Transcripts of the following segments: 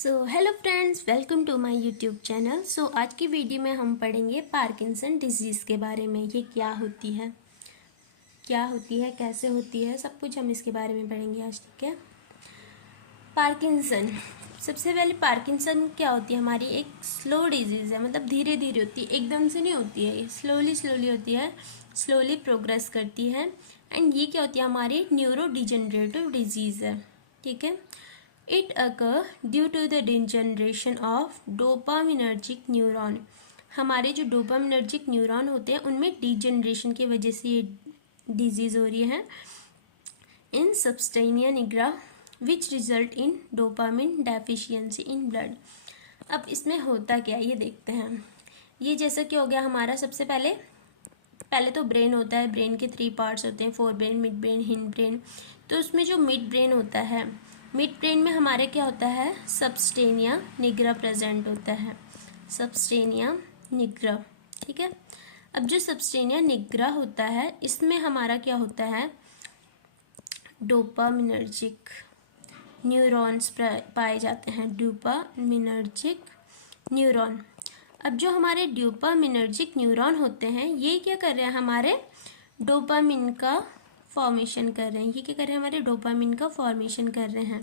So hello friends, welcome to my YouTube channel. So आज की video में हम पढ़ेंगे पार्किंसन डिजीज़ के बारे में। ये क्या होती है, कैसे होती है, सब कुछ हम इसके बारे में पढ़ेंगे आज। ठीक है। पार्किंसन, सबसे पहले पार्किंसन क्या होती है? हमारी एक स्लो डिजीज़ है, मतलब धीरे धीरे होती है, एकदम से नहीं होती है, ये स्लोली होती है, स्लोली प्रोग्रेस करती है। एंड ये क्या होती है? हमारी न्यूरो डिजेनरेटिव डिजीज़ है। ठीक है। It occur due to the degeneration of dopaminergic neuron। हमारे जो डोपामिनर्जिक न्यूरॉन होते हैं उनमें डिजेनरेशन की वजह से ये डिजीज हो रही है। In substantia nigra which result in dopamine deficiency in blood. अब इसमें होता क्या है ये देखते हैं। ये जैसा कि हो गया हमारा, सबसे पहले तो ब्रेन होता है। ब्रेन के 3 पार्ट्स होते हैं, fore brain, mid brain, hind brain. तो उसमें जो मिड ब्रेन होता है, मिड ब्रेन में हमारे क्या होता है? सबस्टेनिया निग्रा प्रेजेंट होता है, सबस्टेनिया निग्रा। ठीक है। अब जो सबस्टेनिया निग्रा होता है इसमें हमारा क्या होता है? डोपामिनर्जिक न्यूरॉन्स पाए जाते हैं, डोपामिनर्जिक न्यूरॉन। अब जो हमारे डोपामिनर्जिक न्यूरॉन होते हैं ये क्या कर रहे हैं? हमारे डोपामिन का फॉर्मेशन कर रहे हैं। ये क्या कर रहे हैं? हमारे डोपामिन का फॉर्मेशन कर रहे हैं।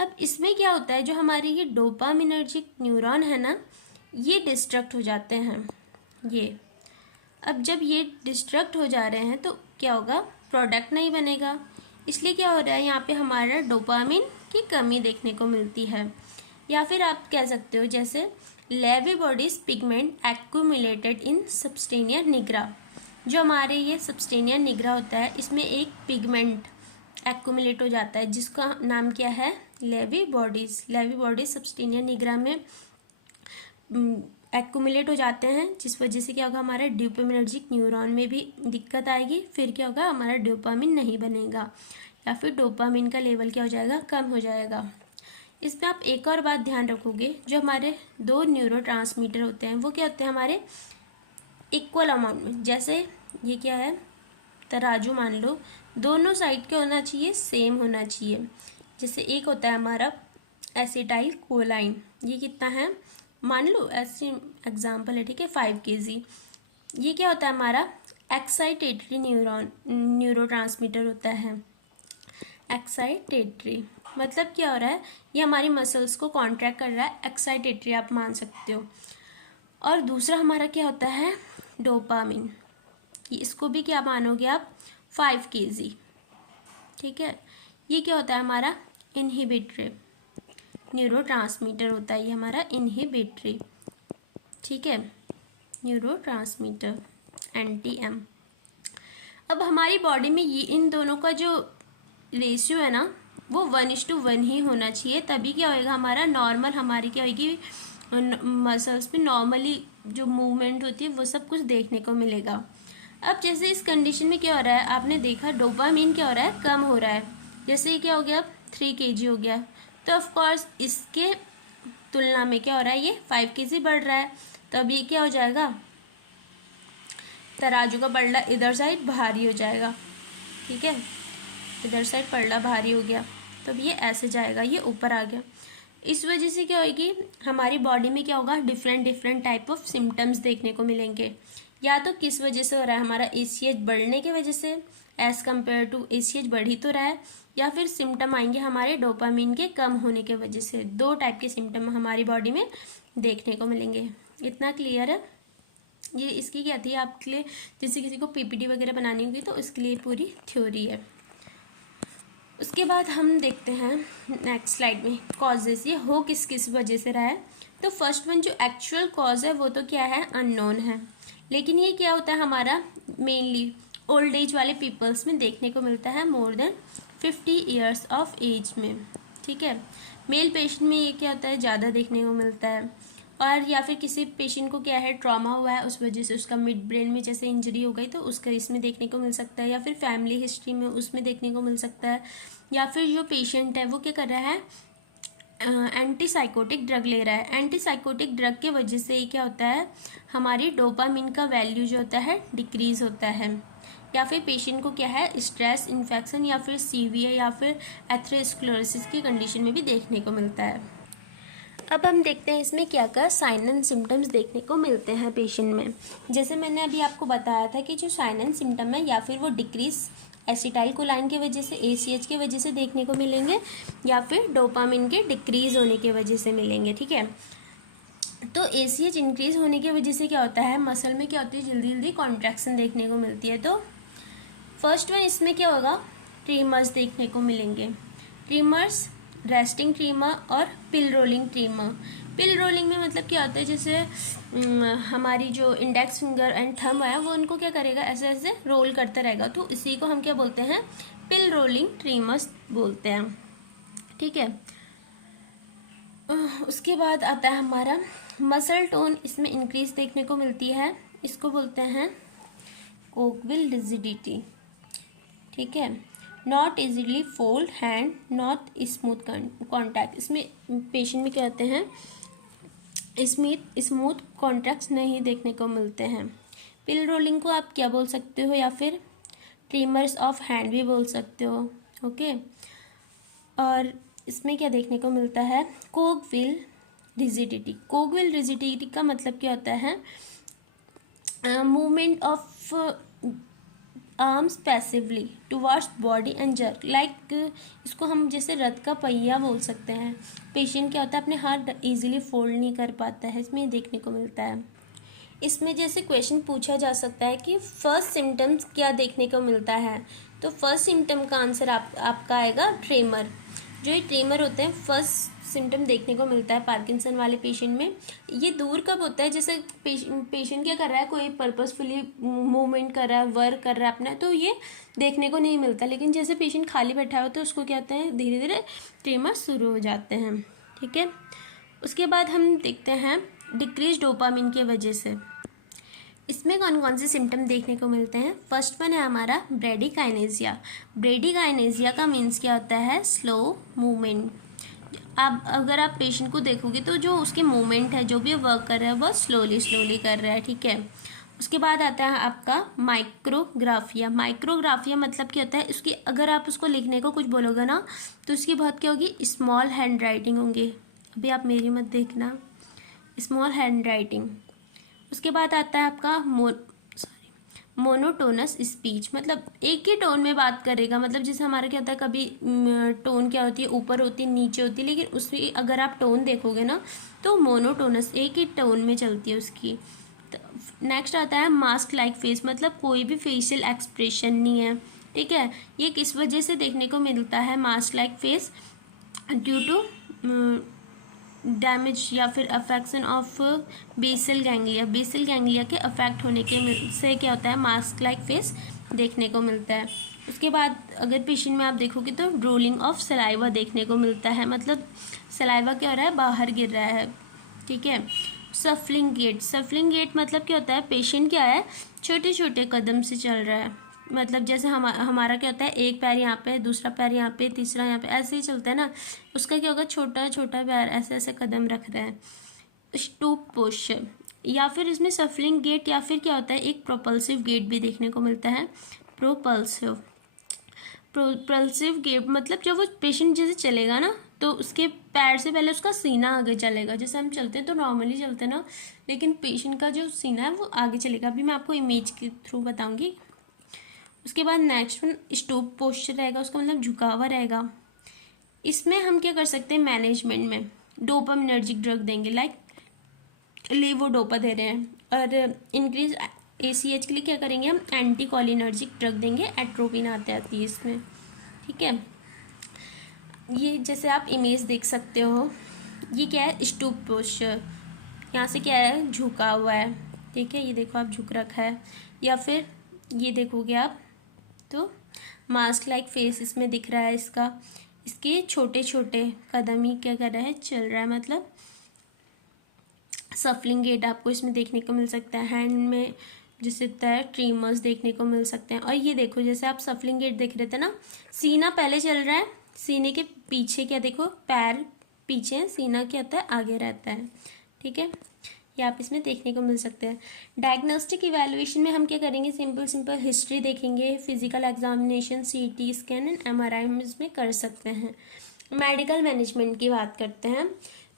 अब इसमें क्या होता है? जो हमारे ये डोपामिनर्जिक न्यूरॉन है ना, ये डिस्ट्रक्ट हो जाते हैं। ये अब जब ये डिस्ट्रक्ट हो जा रहे हैं तो क्या होगा? प्रोडक्ट नहीं बनेगा। इसलिए क्या हो रहा है? यहाँ पे हमारा डोपामिन की कमी देखने को मिलती है। या फिर आप कह सकते हो जैसे Lewy bodies pigment accumulated in substantia nigra. जो हमारे ये सबस्टेनिया निग्रा होता है इसमें एक पिगमेंट एक्यूमुलेट हो जाता है जिसका नाम क्या है? Lewy bodies. Lewy bodies substantia nigra में एक्यूमुलेट हो जाते हैं, जिस वजह से क्या होगा? हमारा डोपामिनर्जिक न्यूरॉन में भी दिक्कत आएगी। फिर क्या होगा? हमारा डोपामिन नहीं बनेगा या फिर डोपामिन का लेवल क्या हो जाएगा? कम हो जाएगा। इसमें आप एक और बात ध्यान रखोगे, जो हमारे 2 न्यूरोट्रांसमीटर होते हैं वो क्या होते हैं? हमारे इक्वल अमाउंट में। जैसे ये क्या है? तराजू मान लो, दोनों साइड क्या होना चाहिए? सेम होना चाहिए। जैसे एक होता है हमारा एसिटाइल कोलाइन, ये कितना है? मान लो ऐसे एग्जाम्पल है, ठीक है, 5 kg। ये क्या होता है? हमारा एक्साइटेटरी न्यूरोट्रांसमीटर होता है। एक्साइटेटरी मतलब क्या हो रहा है? ये हमारी मसल्स को कॉन्ट्रैक्ट कर रहा है, एक्साइटेटरी आप मान सकते हो। और दूसरा हमारा क्या होता है? डोपामिन। इसको भी क्या मानोगे आप? 5 kg। ठीक है। ये क्या होता है? हमारा इनहिबिटरी न्यूरोट्रांसमीटर होता है, ये हमारा इनहिबिटरी। ठीक है, न्यूरोट्रांसमीटर NTM। अब हमारी बॉडी में ये इन दोनों का जो रेशियो है ना वो 1:1 ही होना चाहिए, तभी क्या होएगा? हमारा नॉर्मल, हमारी क्या होगी? मसल्स पे नॉर्मली जो मूवमेंट होती है वो सब कुछ देखने को मिलेगा। अब जैसे इस कंडीशन में क्या हो रहा है? आपने देखा डोपामिन क्या हो रहा है? कम हो रहा है। जैसे ये क्या हो गया? अब 3 kg हो गया, तो ऑफ कोर्स इसके तुलना में क्या हो रहा है? ये 5 kg बढ़ रहा है। तो अब ये क्या हो जाएगा? तराजू का पलड़ा इधर साइड भारी हो जाएगा। ठीक है, इधर साइड पलड़ा भारी हो गया, तो अब ये ऐसे जाएगा, ये ऊपर आ गया। इस वजह से क्या होगी? हमारी बॉडी में क्या होगा? डिफरेंट टाइप ऑफ सिम्टम्स देखने को मिलेंगे। या तो किस वजह से हो रहा है? हमारा ACH बढ़ने की वजह से, एज कम्पेयर टू ACH बढ़ ही तो रहा है। या फिर सिम्टम आएंगे हमारे डोपामिन के कम होने की वजह से। 2 टाइप के सिम्टम हमारी बॉडी में देखने को मिलेंगे। इतना क्लियर है? ये इसकी क्या थी आपके लिए, जैसे किसी को PPT वगैरह बनानी होगी तो उसके लिए पूरी थ्योरी है। उसके बाद हम देखते हैं नेक्स्ट स्लाइड में कॉजेस, ये हो किस किस वजह से रहा है। तो फर्स्ट वन जो एक्चुअल कॉज है वो तो क्या है? अननोन है। लेकिन ये क्या होता है? हमारा मेनली ओल्ड एज वाले पीपल्स में देखने को मिलता है, more than 50 years of age में। ठीक है। मेल पेशेंट में ये क्या होता है? ज़्यादा देखने को मिलता है। और या फिर किसी पेशेंट को क्या है? ट्रॉमा हुआ है, उस वजह से उसका मिड ब्रेन में जैसे इंजरी हो गई तो उसका इसमें देखने को मिल सकता है। या फिर फैमिली हिस्ट्री में उसमें देखने को मिल सकता है। या फिर जो पेशेंट है वो क्या कर रहा है? एंटीसाइकोटिक ड्रग ले रहा है। एंटीसाइकोटिक ड्रग के वजह से ये क्या होता है? हमारी डोपामिन का वैल्यू जो होता है डिक्रीज होता है। या फिर पेशेंट को क्या है? स्ट्रेस, इन्फेक्शन या फिर सीवियर या फिर एथेरोस्क्लेरोसिस की कंडीशन में भी देखने को मिलता है। अब हम देखते हैं इसमें क्या क्या साइन एंड सिम्टम्स देखने को मिलते हैं पेशेंट में। जैसे मैंने अभी आपको बताया था कि जो साइन एंड सिम्टम है या फिर वो डिक्रीज एसिटाइलकोलाइन की वजह से, ACH की वजह से देखने को मिलेंगे, या फिर डोपामिन के डिक्रीज होने की वजह से मिलेंगे। ठीक है, तो ACH इंक्रीज होने की वजह से क्या होता है, मसल में क्या होती है, जल्दी जल्दी कॉन्ट्रैक्शन देखने को मिलती है। तो फर्स्ट वन इसमें क्या होगा, ट्रीमर्स देखने को मिलेंगे। ट्रीमर्स, रेस्टिंग ट्रीमर और पिल रोलिंग ट्रीमर। पिल रोलिंग में मतलब क्या होता है, जैसे हमारी जो इंडेक्स फिंगर एंड थंब है वो उनको क्या करेगा, ऐसे ऐसे रोल करता रहेगा, तो इसी को हम क्या बोलते हैं, पिल रोलिंग ट्रीमर्स बोलते हैं। ठीक है, उसके बाद आता है हमारा मसल टोन, इसमें इंक्रीज देखने को मिलती है, इसको बोलते हैं कोगविल रिजिडिटी। ठीक है, not easily fold hand, not smooth contact. इसमें पेशेंट में क्या होते हैं, स्मूथ कॉन्ट्रैक्ट्स नहीं देखने को मिलते हैं। पिल रोलिंग को आप क्या बोल सकते हो, या फिर ट्रीमर्स ऑफ हैंड भी बोल सकते हो। ओके, और इसमें क्या देखने को मिलता है, कोगविल रिजिडिटी। कोगविल रिजिडिटी का मतलब क्या होता है, movement of arms passively towards body and jerk, like इसको हम जैसे रथ का पहिया बोल सकते हैं। पेशेंट क्या होता है, अपने हाथ इजीली फोल्ड नहीं कर पाता है, इसमें देखने को मिलता है। इसमें जैसे क्वेश्चन पूछा जा सकता है कि फर्स्ट सिम्टम्स क्या देखने को मिलता है, तो फर्स्ट सिम्टम का आंसर आपका आएगा ट्रेमर। जो ये ट्रेमर होते हैं, फर्स्ट सिम्टम देखने को मिलता है पार्किंसन वाले पेशेंट में। ये दूर कब होता है, जैसे पेशेंट क्या कर रहा है, कोई पर्पसफुली मूवमेंट कर रहा है, वर्क कर रहा है अपना, तो ये देखने को नहीं मिलता। लेकिन जैसे पेशेंट खाली बैठा हो तो उसको क्या होता है, धीरे धीरे ट्रेमर शुरू हो जाते हैं। ठीक है, उसके बाद हम देखते हैं डिक्रीज डोपामिन की वजह से। इसमें कौन कौन से सिम्टम देखने को मिलते हैं। फर्स्ट वन है हमारा ब्रेडिकाइनेजिया। ब्रेडिकाइनेजिया का मीन्स क्या होता है, स्लो मूवमेंट। अगर आप पेशेंट को देखोगे तो जो उसके मूवमेंट है, जो भी वर्क कर रहा है, वो स्लोली स्लोली कर रहा है। ठीक है, उसके बाद आता है आपका माइक्रोग्राफिया। माइक्रोग्राफिया मतलब क्या होता है, उसकी अगर आप उसको लिखने को कुछ बोलोगे ना, तो उसकी बहुत क्या होगी, स्मॉल हैंड राइटिंग होंगे। अभी आप मेरी मत देखना, स्मॉल हैंड राइटिंग। उसके बाद आता है आपका मोनोटोनस स्पीच, मतलब एक ही टोन में बात करेगा। मतलब जैसे हमारा क्या होता है, कभी टोन क्या होती है, ऊपर होती है, नीचे होती है, लेकिन उसमें अगर आप टोन देखोगे ना, तो मोनोटोनस एक ही टोन में चलती है उसकी। नेक्स्ट आता है मास्क लाइक फेस, मतलब कोई भी फेशियल एक्सप्रेशन नहीं है। ठीक है, ये किस वजह से देखने को मिलता है mask like face, due to damage या फिर affection of basal ganglia. Basal ganglia के अफेक्ट होने के से क्या होता है, मास्क लाइक फेस देखने को मिलता है। उसके बाद अगर पेशेंट में आप देखोगे तो रोलिंग ऑफ सलाइवा देखने को मिलता है, मतलब सलाइवा क्या हो रहा है, बाहर गिर रहा है। ठीक है, सफलिंग गेट। सफलिंग गेट मतलब क्या होता है, पेशेंट क्या है, छोटे छोटे कदम से चल रहा है। मतलब जैसे हमारा क्या होता है, एक पैर यहाँ पे, दूसरा पैर यहाँ पे, तीसरा यहाँ पे, ऐसे ही चलता है ना, उसका क्या होगा, छोटा छोटा पैर ऐसे ऐसे कदम रख रहा है। स्टूप पोस्चर, या फिर इसमें सफलिंग गेट, या फिर क्या होता है, एक प्रोपल्सिव गेट भी देखने को मिलता है। प्रोपल्सिव गेट मतलब जब वो पेशेंट जैसे चलेगा ना, तो उसके पैर से पहले उसका सीना आगे चलेगा। जैसे हम चलते हैं तो नॉर्मली चलते हैं ना, लेकिन पेशेंट का जो सीना है वो आगे चलेगा। अभी मैं आपको इमेज के थ्रू बताऊंगी। उसके बाद नेक्स्ट वन स्टूप पोस्चर रहेगा, उसका मतलब झुका हुआ रहेगा। इसमें हम क्या कर सकते हैं, मैनेजमेंट में डोपामिनर्जिक ड्रग देंगे, लाइक लेवोडोपा दे रहे हैं। और इंक्रीज ACH के लिए क्या करेंगे, हम एंटी कॉलिनर्जिक ड्रग देंगे, एट्रोपिन आती है इसमें। ठीक है, ये जैसे आप इमेज देख सकते हो, ये क्या है, स्टूप पोस्चर, यहाँ से क्या है, झुका हुआ है। ठीक है, ये देखो आप झुक रखा है। या फिर ये देखोगे आप तो मास्क लाइक फेस इसमें दिख रहा है इसका, इसके छोटे छोटे कदम ही क्या कर रहा है, चल रहा है। मतलब सफलिंग गेट आपको इसमें देखने को मिल सकता है। हैंड में जैसे ट्रीमर्स देखने को मिल सकते हैं। और ये देखो, जैसे आप सफलिंग गेट देख रहे थे ना, सीना पहले चल रहा है, सीने के पीछे क्या देखो, पैर पीछे है, सीना क्या होता है, आगे रहता है। ठीक है, ये आप इसमें देखने को मिल सकते हैं। डायग्नोस्टिक इवैल्यूएशन में हम क्या करेंगे, सिंपल हिस्ट्री देखेंगे, physical examination, CT scan and MRI हम इसमें कर सकते हैं। मेडिकल मैनेजमेंट की बात करते हैं।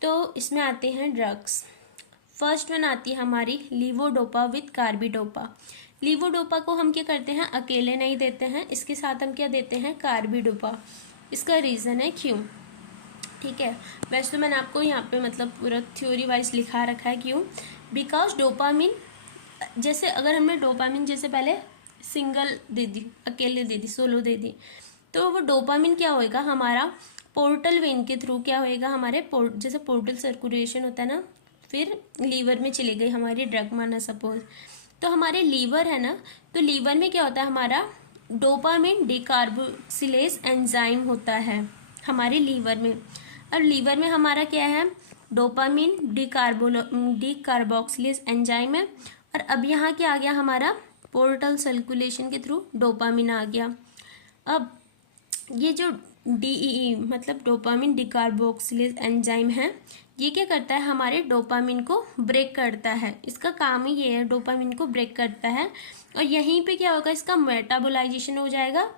तो इसमें आते हैं ड्रग्स। फर्स्ट वन आती है हमारी लीवोडोपा विद कार्बिडोपा। लीवोडोपा को हम क्या करते हैं, अकेले नहीं देते हैं, इसके साथ हम क्या देते हैं, कार्बिडोपा। इसका रीज़न है क्यों, ठीक है। वैसे तो मैंने आपको यहाँ पे मतलब पूरा थ्योरी वाइज लिखा रखा है क्यों, बिकॉज डोपामिन, जैसे अगर हमने डोपामिन जैसे पहले सिंगल दे दी, अकेले दे दी, सोलो दे दी, तो वो डोपामिन क्या होएगा हमारा पोर्टल वेन के थ्रू क्या होएगा, हमारे जैसे पोर्टल सर्कुलेशन होता है ना, फिर लीवर में चली गई हमारी ड्रग माना सपोज, तो हमारे लीवर है ना, तो लीवर में क्या होता है हमारा डोपामिन डिकार्बोक्सिलेज एंजाइम होता है हमारे लीवर में। और लीवर में हमारा क्या है, डोपामिन डिकार्बोक्सिलेज एंजाइम है। और अब यहाँ क्या आ गया हमारा, पोर्टल सर्कुलेशन के थ्रू डोपामिन आ गया। अब ये जो डीईई मतलब डोपामिन डिकार्बोक्सिलेज एंजाइम है, ये क्या करता है, हमारे डोपामिन को ब्रेक करता है। इसका काम ही ये है, डोपामिन को ब्रेक करता है। और यहीं पे क्या होगा, इसका मेटाबोलाइजेशन हो जाएगा,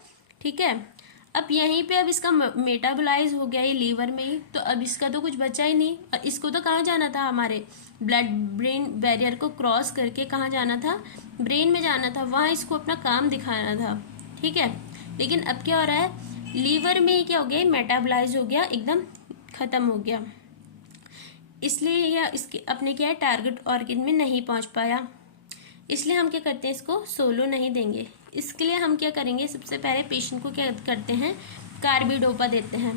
ठीक है। अब यहीं पे अब इसका मेटाबोलाइज हो गया ये लीवर में ही, तो अब इसका तो कुछ बचा ही नहीं। और इसको तो कहाँ जाना था, हमारे ब्लड ब्रेन बैरियर को क्रॉस करके कहाँ जाना था, ब्रेन में जाना था, वहाँ इसको अपना काम दिखाना था, ठीक है। लेकिन अब क्या हो रहा है, लीवर में ही क्या हो गया, मेटाबोलाइज हो गया, एकदम खत्म हो गया, इसलिए यह इसके अपने क्या है टारगेट ऑर्गन में नहीं पहुंच पाया। इसलिए हम क्या करते हैं, इसको सोलो नहीं देंगे। इसके लिए हम क्या करेंगे, सबसे पहले पेशेंट को क्या करते हैं, कार्बिडोपा देते हैं,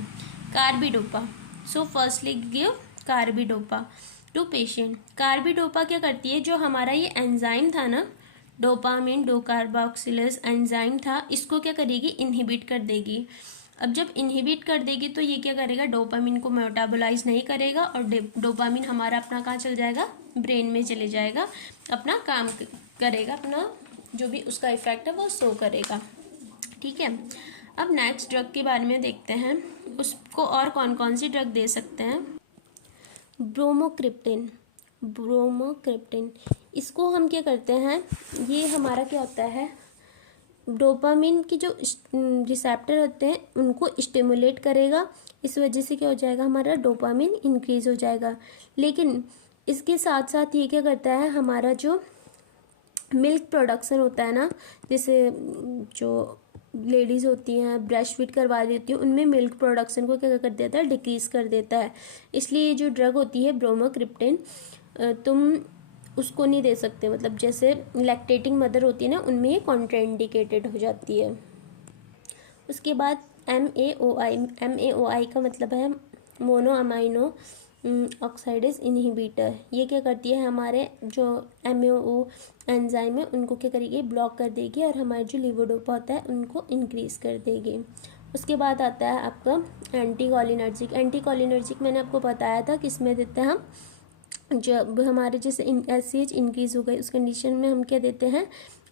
carbidopa. So firstly give carbidopa to patient. Carbidopa क्या करती है, जो हमारा ये एंजाइम था ना, डोपामिन डिकार्बोक्सिलेज एंजाइम था, इसको क्या करेगी, इनहिबिट कर देगी। अब जब इनहिबिट कर देगी तो ये क्या करेगा, डोपामिन को मेटाबोलाइज नहीं करेगा, और डोपामिन हमारा अपना कहाँ चल जाएगा, ब्रेन में चले जाएगा, अपना काम करेगा, अपना जो भी उसका इफेक्ट है वो शो करेगा, ठीक है। अब नेक्स्ट ड्रग के बारे में देखते हैं, उसको और कौन कौन सी ड्रग दे सकते हैं। ब्रोमोक्रिप्टिन, ब्रोमोक्रिप्टिन इसको हम क्या करते हैं, ये हमारा क्या होता है, डोपामिन की जो रिसेप्टर होते हैं उनको स्टिमुलेट करेगा। इस वजह से क्या हो जाएगा, हमारा डोपामिन इंक्रीज हो जाएगा। लेकिन इसके साथ साथ ये क्या करता है, हमारा जो मिल्क प्रोडक्शन होता है ना, जैसे जो लेडीज़ होती हैं ब्रेस्ट फीड करवा रही होती हैं, उनमें मिल्क प्रोडक्शन को क्या कर देता है, डिक्रीज कर देता है। इसलिए ये जो ड्रग होती है ब्रोमोक्रिप्टिन, तुम उसको नहीं दे सकते, मतलब जैसे लैक्टेटिंग मदर होती है ना, उनमें ये कॉन्ट्राइंडिकेटेड हो जाती है। उसके बाद MAOI का मतलब है मोनो अमाइनो ऑक्साइडेज इनहिबिटर। ये क्या करती है, हमारे जो MAO एंजाइम है उनको क्या करेगी, ब्लॉक कर देगी, और हमारे जो लीवोडोपा होता है उनको इंक्रीज कर देगी। उसके बाद आता है आपका एंटीकोलिनर्जिक। एंटीकोलिनर्जिक मैंने आपको बताया था किसमें देते हैं हम, जब हमारे जैसे SH इंक्रीज हो गई उस कंडीशन में हम क्या देते हैं,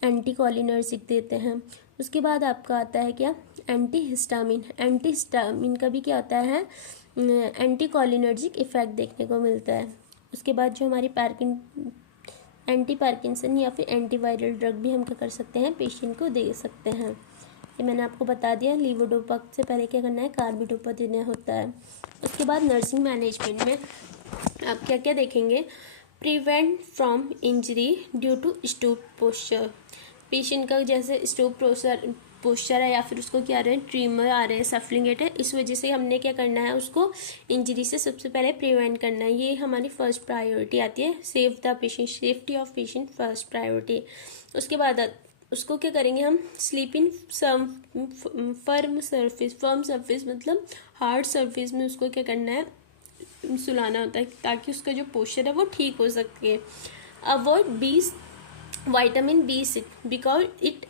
एंटीकोलिनर्जिक देते हैं। उसके बाद आपका आता है क्या, एंटीहिस्टामिन। एंटीहिस्टामिन का भी क्या होता है, एंटीकोलिनर्जिक इफेक्ट देखने को मिलता है। उसके बाद जो हमारी एंटी पार्किंसन या फिर एंटीवायरल ड्रग भी हम क्या कर सकते हैं, पेशेंट को दे सकते हैं। ये मैंने आपको बता दिया, लीवोडोपा से पहले क्या करना है, कार्बिडोपा देना होता है। उसके बाद नर्सिंग मैनेजमेंट में आप क्या क्या देखेंगे, prevent from injury due to stoop posture. Patient का जैसे स्टूप पोस्चर है या फिर उसको क्या आ रहे हैं, ट्रीमर आ रहे हैं, सफलिंगेट है, इस वजह से हमने क्या करना है, उसको इंजरी से सबसे पहले प्रिवेंट करना है। ये हमारी फर्स्ट प्रायोरिटी आती है, save the patient, safety of patient first priority. उसके बाद उसको क्या करेंगे हम, स्लीप इन फर्म सरफेस मतलब हार्ड सरफेस में उसको क्या करना है, सुलाना होता है, ताकि उसका जो पोस्चर है वो ठीक हो सके। Avoid vitamin B6 because it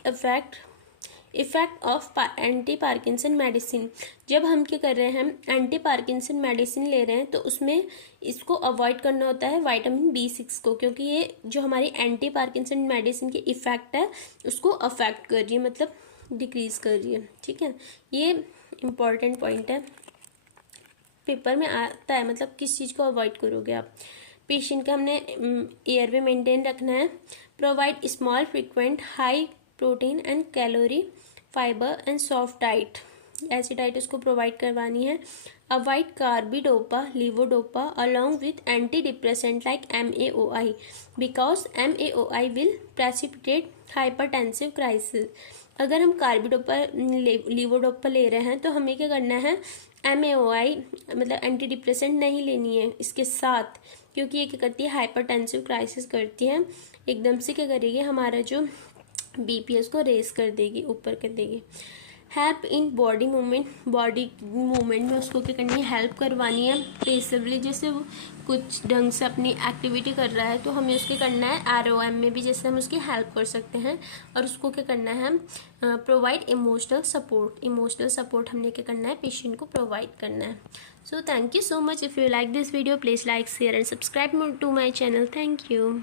effect of anti Parkinson medicine. जब हम क्या कर रहे हैं, एंटी पार्किंसन मेडिसिन ले रहे हैं, तो उसमें इसको अवॉइड करना होता है विटामिन B6 को, क्योंकि ये जो हमारी एंटी पार्किंसन मेडिसिन की इफेक्ट है उसको अफेक्ट कर रही है, मतलब डिक्रीज कर रही है, ठीक है। ये इम्पॉर्टेंट पॉइंट है, पेपर में आता है, मतलब किस चीज़ को अवॉइड करोगे आप। पेशेंट का हमने एयरवे मेंटेन रखना है। Provide small frequent high protein and calorie fibre and soft diet. ऐसी डाइट उसको प्रोवाइड करवानी है। Avoid carbidopa levodopa along with anti depressant like MAOI because MAOI will precipitate hypertensive crisis. अगर हम कार्बिडोपा लीवोडोपा ले रहे हैं तो हमें क्या करना है, MAOI मतलब एंटी डिप्रेसेंट नहीं लेनी है इसके साथ, क्योंकि ये क्या करती है, हाइपरटेंसिव क्राइसिस करती है। एकदम से क्या करेगी, हमारा जो BP है उसको रेस कर देगी, ऊपर कर देगी। हेल्प इन बॉडी मूवमेंट में उसको क्या करनी है, हेल्प करवानी है पेसिवली। जैसे वो कुछ ढंग से अपनी एक्टिविटी कर रहा है तो हमें उसके करना है ROM में भी, जैसे हम उसकी हेल्प कर सकते हैं। और उसको क्या करना है, प्रोवाइड इमोशनल सपोर्ट हमने क्या करना है, पेशेंट को प्रोवाइड करना है। So thank you so much. If you like this video please like share and subscribe to my channel. Thank you.